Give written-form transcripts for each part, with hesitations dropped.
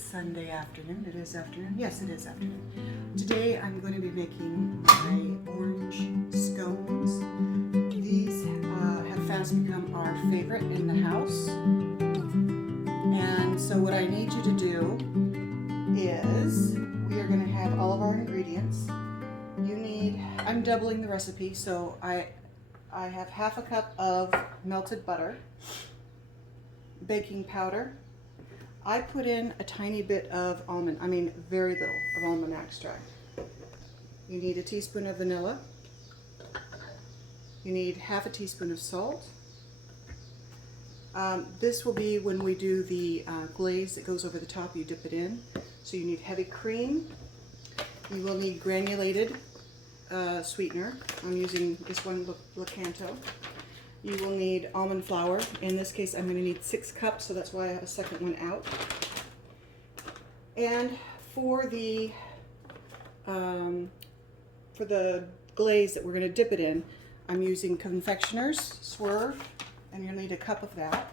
It's Sunday afternoon. It is afternoon. Yes, it is afternoon. Today I'm going to be making my orange scones. These have fast become our favorite in the house. And so what I need you to do is we are going to have all of our ingredients. You need, I'm doubling the recipe, so I have half a cup of melted butter, baking powder. I put in a tiny bit of very little of almond extract. You need a teaspoon of vanilla. You need half a teaspoon of salt. This will be when we do the glaze that goes over the top, you dip it in. So you need heavy cream. You will need granulated sweetener. I'm using this one, Canto. You will need almond flour. In this case, I'm going to need 6 cups, so that's why I have a second one out. And for the glaze that we're going to dip it in, I'm using Confectioner's Swerve, and you'll need a cup of that.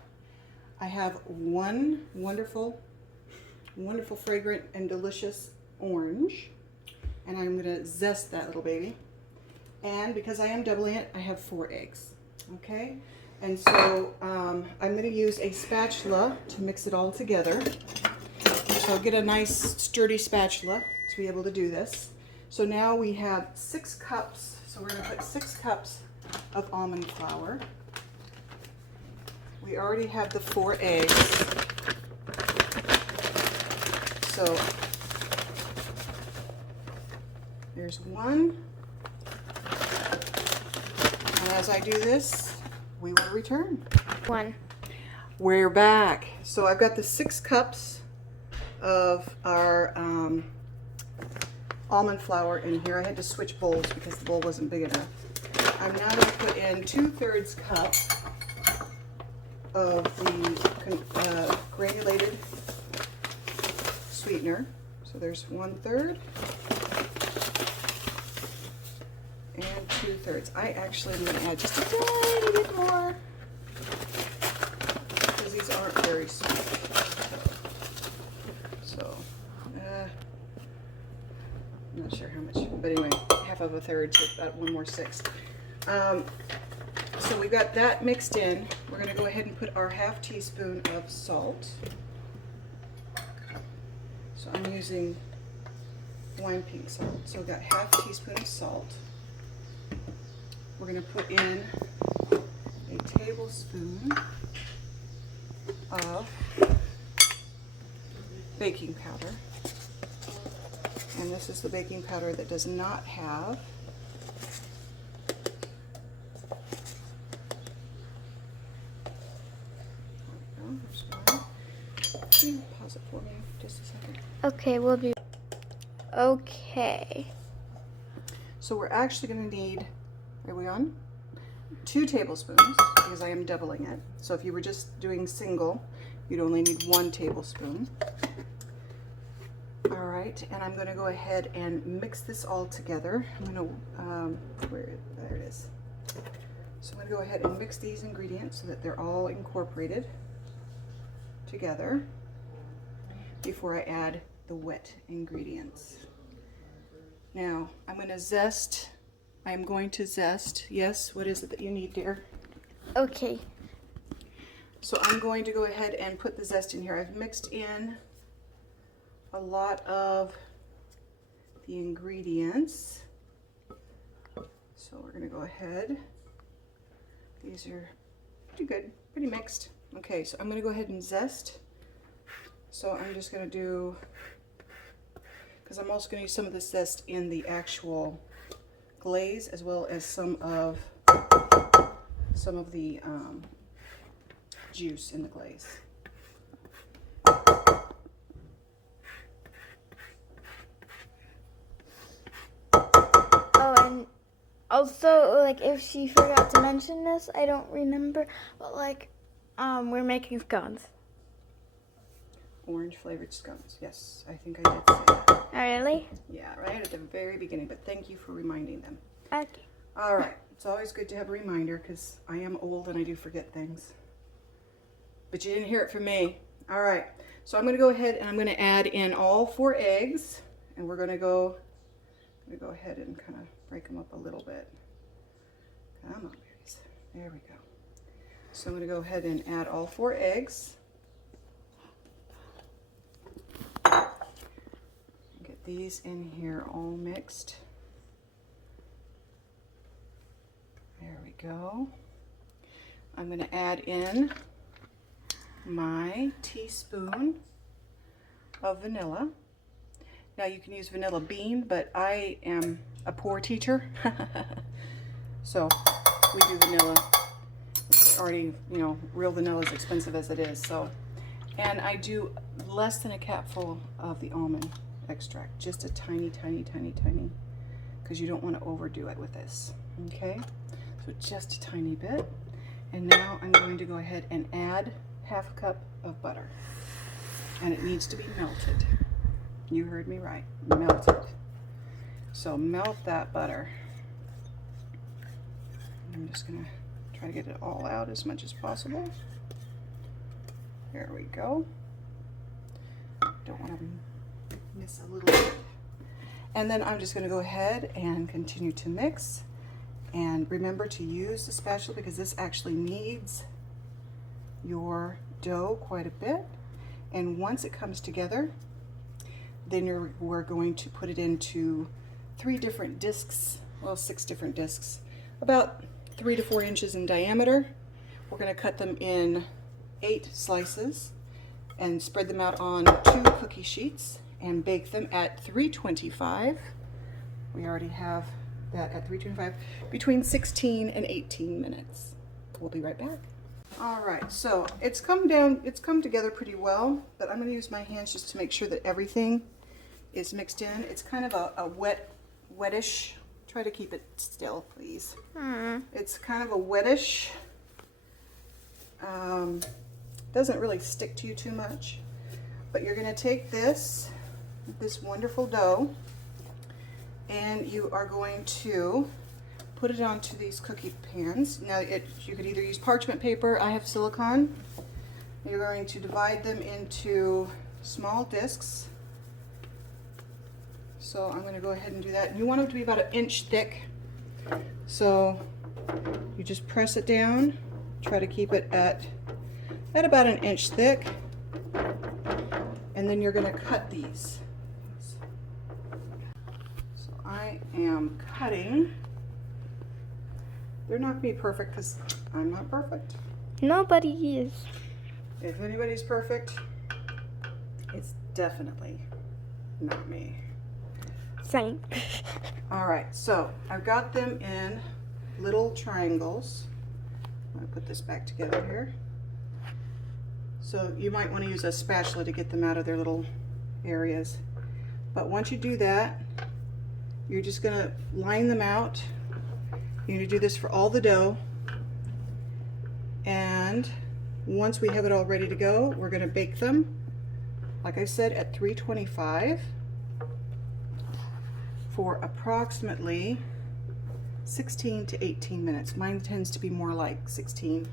I have one wonderful, fragrant and delicious orange, and I'm going to zest that little baby. And because I am doubling it, I have 4 eggs. Okay, and so I'm going to use a spatula to mix it all together. So I'll get a nice sturdy spatula to be able to do this. So now we have 6 cups, so we're going to put 6 cups of almond flour. We already have the 4 eggs. So there's 1. And as I do this, we will return. 1. We're back. So I've got the 6 cups of our almond flour in here. I had to switch bowls because the bowl wasn't big enough. I'm now going to put in 2/3 cup of the granulated sweetener. So there's 1/3. And 2/3. I actually am going to add just a tiny bit more because these aren't very sweet. So, I'm not sure how much, but anyway, half of a third, so about 1/6. So we've got that mixed in. We're going to go ahead and put our half teaspoon of salt. So I'm using wine pink salt. So we've got half teaspoon of salt. We're going to put in a tablespoon of baking powder. And this is the baking powder that does not have Can you pause it for me just a second? Okay, we'll be okay. So we're actually going to need, are we on? 2 tablespoons because I am doubling it. So if you were just doing single, you'd only need 1 tablespoon. All right, and I'm going to go ahead and mix this all together. I'm going to, there it is. So I'm going to go ahead and mix these ingredients so that they're all incorporated together before I add the wet ingredients. Now, I'm going to zest. I'm going to zest. Yes, what is it that you need, dear? Okay. So I'm going to go ahead and put the zest in here. I've mixed in a lot of the ingredients. So we're going to go ahead. These are pretty good, pretty mixed. Okay, so I'm going to go ahead and zest. So I'm just going to do, because I'm also going to use some of the zest in the actual glaze as well as some of the juice in the glaze. Oh, and also, like, if she forgot to mention this, I don't remember, but like, we're making scones. Orange flavored scones. Yes, I think I did say that. Oh, really? Yeah, right at the very beginning, but thank you for reminding them. Okay. All right, it's always good to have a reminder because I am old and I do forget things. But you didn't hear it from me. All right, So I'm going to go ahead and I'm going to add in all 4 eggs, and we're going to go ahead and kind of break them up a little bit. Come on, berries. There we go. So I'm going to go ahead and add all 4 eggs. Get these in here all mixed. There we go. I'm going to add in my teaspoon of vanilla. Now you can use vanilla bean, but I am a poor teacher, so we do vanilla. It's already, you know, real vanilla is expensive as it is. So, and I do less than a capful of the almond extract, just a tiny, because you don't want to overdo it with this. Okay, so just a tiny bit. And now I'm going to go ahead and add half a cup of butter, and it needs to be melted. You heard me right, melted. So melt that butter. I'm just gonna try to get it all out as much as possible. There we go. Don't want to miss a little bit. And then I'm just gonna go ahead and continue to mix. And remember to use the spatula because this actually kneads your dough quite a bit. And once it comes together, then we're going to put it into 3 different discs, well, 6 different discs, about 3 to 4 inches in diameter. We're going to cut them in 8 slices and spread them out on 2 cookie sheets and bake them at 325. We already have that at 325, between 16 and 18 minutes. We'll be right back. All right, so it's come together pretty well, but I'm going to use my hands just to make sure that everything is mixed in. It's kind of a wettish. Try to keep it still, please. It's kind of a wettish. Doesn't really stick to you too much, but you're going to take this wonderful dough, and you are going to put it onto these cookie pans. Now you could either use parchment paper. I have silicone. You're going to divide them into small discs. So I'm going to go ahead and do that. And you want them to be about 1 inch thick. So you just press it down. Try to keep it at about 1 inch thick. And then you're going to cut these. So I am cutting. They're not going to be perfect because I'm not perfect. Nobody is. If anybody's perfect, it's definitely not me. Same. All right, so I've got them in little triangles. I'm going to put this back together here. So you might want to use a spatula to get them out of their little areas. But once you do that, you're just going to line them out. You're going to do this for all the dough. And once we have it all ready to go, we're going to bake them, like I said, at 325 for approximately 16 to 18 minutes. Mine tends to be more like 16.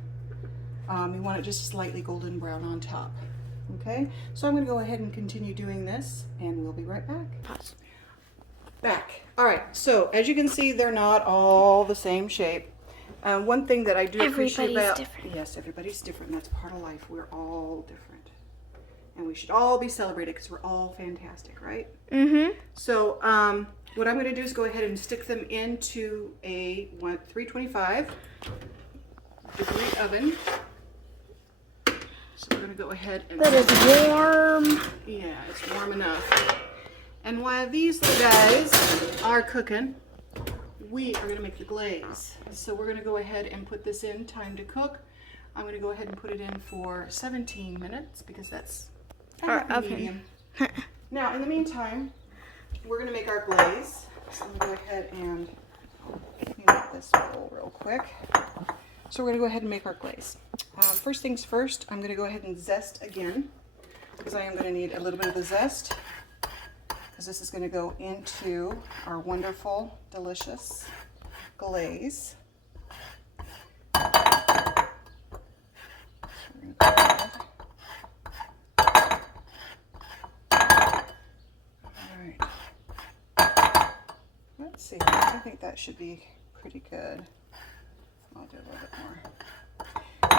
You want it just slightly golden brown on top. Okay, so I'm going to go ahead and continue doing this, and we'll be right back. Pause. Back. All right, so as you can see, they're not all the same shape. One thing that I do appreciate about... different. Yes, everybody's different. That's part of life. We're all different. And we should all be celebrated because we're all fantastic, right? Mm-hmm. So, what I'm going to do is go ahead and stick them into a 325 degree oven. So we're going to go ahead and... That is warm. Yeah, it's warm enough. And while these little guys are cooking, we are going to make the glaze. So we're going to go ahead and put this in, time to cook. I'm going to go ahead and put it in for 17 minutes because that's kind of medium. Now, in the meantime, we're going to make our glaze. So I'm going to go ahead and clean up this bowl real quick. So we're going to go ahead and make our glaze. First things first, I'm going to go ahead and zest again because I am going to need a little bit of the zest, because this is going to go into our wonderful, delicious glaze. see. I think that should be pretty good. I'll do a little bit more.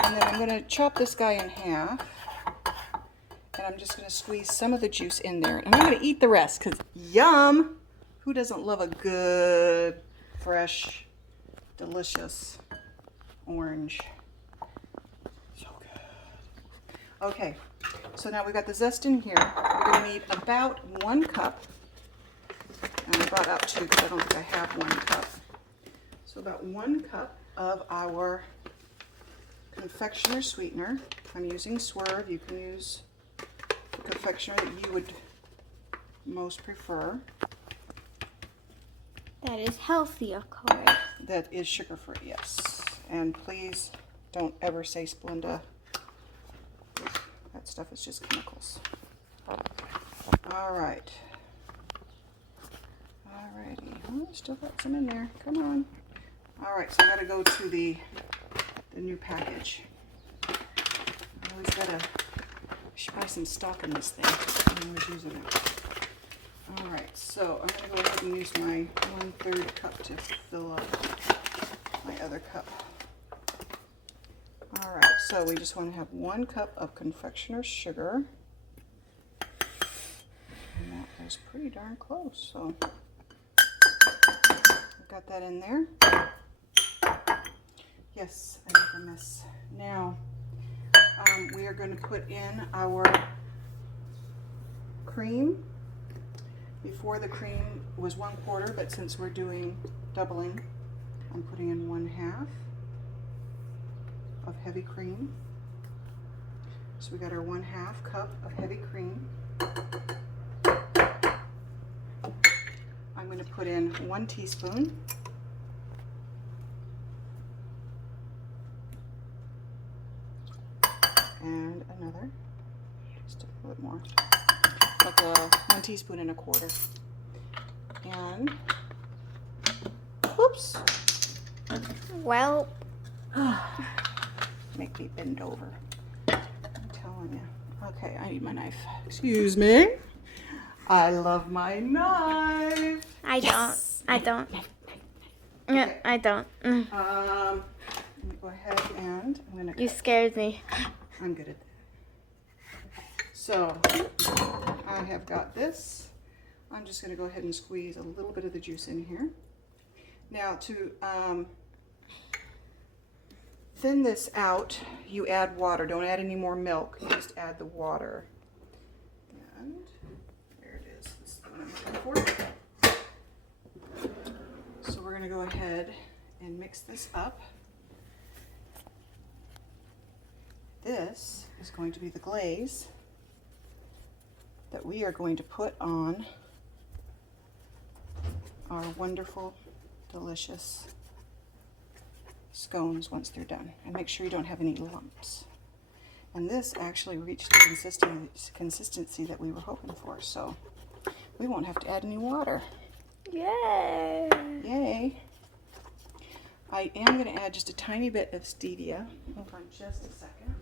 And then I'm going to chop this guy in half. And I'm just going to squeeze some of the juice in there. And I'm going to eat the rest because yum! Who doesn't love a good, fresh, delicious orange? So good. Okay, so now we've got the zest in here. We're going to need about 1 cup. And I brought out 2 because I don't think I have 1 cup. So about 1 cup of our confectioner sweetener. I'm using Swerve. You can use the confectioner that you would most prefer. That is healthy, of course. That is sugar-free, yes. And please don't ever say Splenda. That stuff is just chemicals. All right. Alrighty. Oh, still got some in there. Come on. All right, so I got to go to the new package. I always got to buy some stock in this thing. I'm always using it. All right, so I'm going to go ahead and use my 1/3 cup to fill up my other cup. All right, so we just want to have 1 cup of confectioner's sugar. And that is pretty darn close, so I've got that in there. Yes, I make a mess. Now, we are going to put in our cream. Before the cream was 1/4, but since we're doing doubling, I'm putting in 1/2 of heavy cream. So we got our 1/2 cup of heavy cream. I'm going to put in 1 teaspoon. And another, just a little bit more, like 1 teaspoon and 1/4. And, whoops. Well, Make me bend over. I'm telling you. Okay, I need my knife. Excuse me. I love my knife. I Yes. don't. I don't. Okay. Yeah, I don't. Let me go ahead and I'm gonna. You scared me. I'm good at that. So I have got this. I'm just going to go ahead and squeeze a little bit of the juice in here. Now to thin this out, you add water. Don't add any more milk. You just add the water. And there it is. This is what I'm looking for. So we're going to go ahead and mix this up. This is going to be the glaze that we are going to put on our wonderful, delicious scones once they're done. And make sure you don't have any lumps. And this actually reached the consistency that we were hoping for, so we won't have to add any water. Yay! Yay! I am going to add just a tiny bit of stevia. Hold on just a second.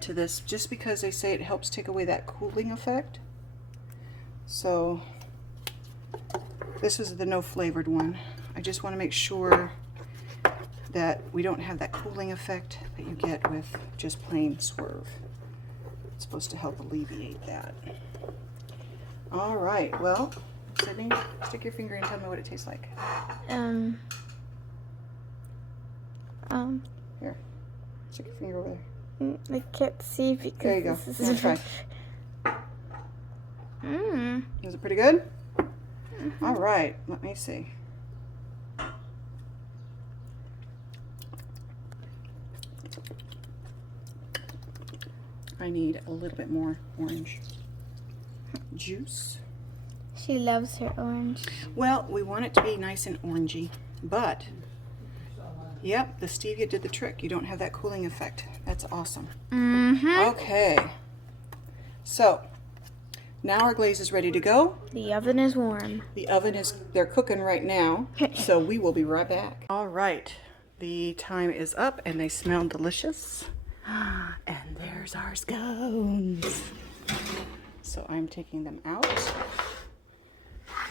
To this, just because they say it helps take away that cooling effect. So this is the no flavored one. I just want to make sure that we don't have that cooling effect that you get with just plain Swerve. It's supposed to help alleviate that. All right, well, Sydney, stick your finger and tell me what it tastes like. Here, stick your finger over there. I can't see because there you go. this Now is try. Is it pretty good? Mm-hmm. All right, let me see. I need a little bit more orange juice. She loves her orange. Well, we want it to be nice and orangey, but yep, the stevia did the trick. You don't have that cooling effect. That's awesome. Mm-hmm. Okay, so now our glaze is ready to go. The oven is warm. The oven is, they're cooking right now, so we will be right back. All right, the time is up and they smell delicious. And there's our scones. So I'm taking them out.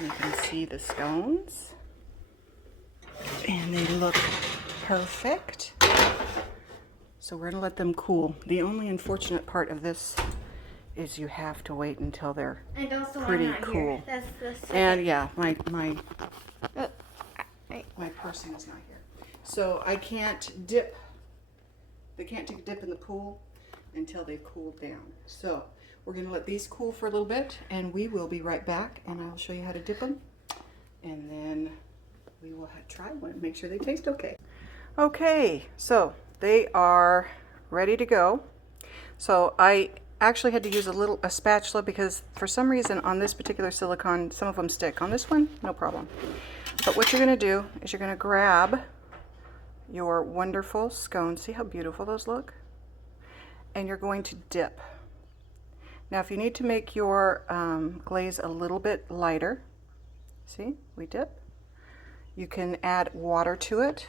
You can see the scones. And they look perfect. So we're gonna let them cool. The only unfortunate part of this is you have to wait until they're And also pretty I'm not cool. here. That's the second. And yeah, my Right. person is not here. So I can't dip, they can't take a dip in the pool until they've cooled down. So we're gonna let these cool for a little bit and we will be right back and I'll show you how to dip them. And then we will try one and make sure they taste okay. Okay, so they are ready to go. So I actually had to use a spatula because for some reason on this particular silicone, some of them stick. On this one, no problem. But what you're gonna do is you're gonna grab your wonderful scones. See how beautiful those look? And you're going to dip. Now if you need to make your glaze a little bit lighter, see, we dip. You can add water to it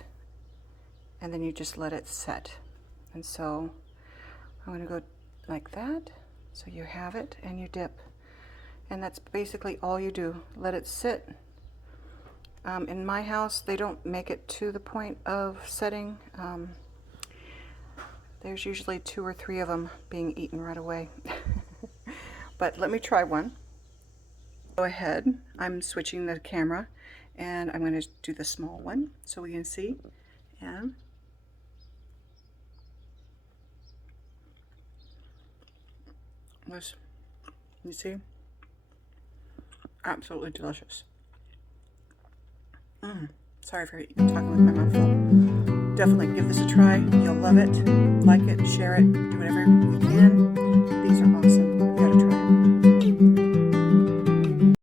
and then you just let it set. And so I'm going to go like that. So you have it and you dip. And that's basically all you do. Let it sit. In my house, they don't make it to the point of setting. There's usually 2 or 3 of them being eaten right away. But let me try one. Go ahead. I'm switching the camera and I'm going to do the small one so we can see. And this, you see, absolutely delicious. Sorry for talking with my mouth full. Definitely give this a try. You'll love it. Like it, share it, do whatever you can.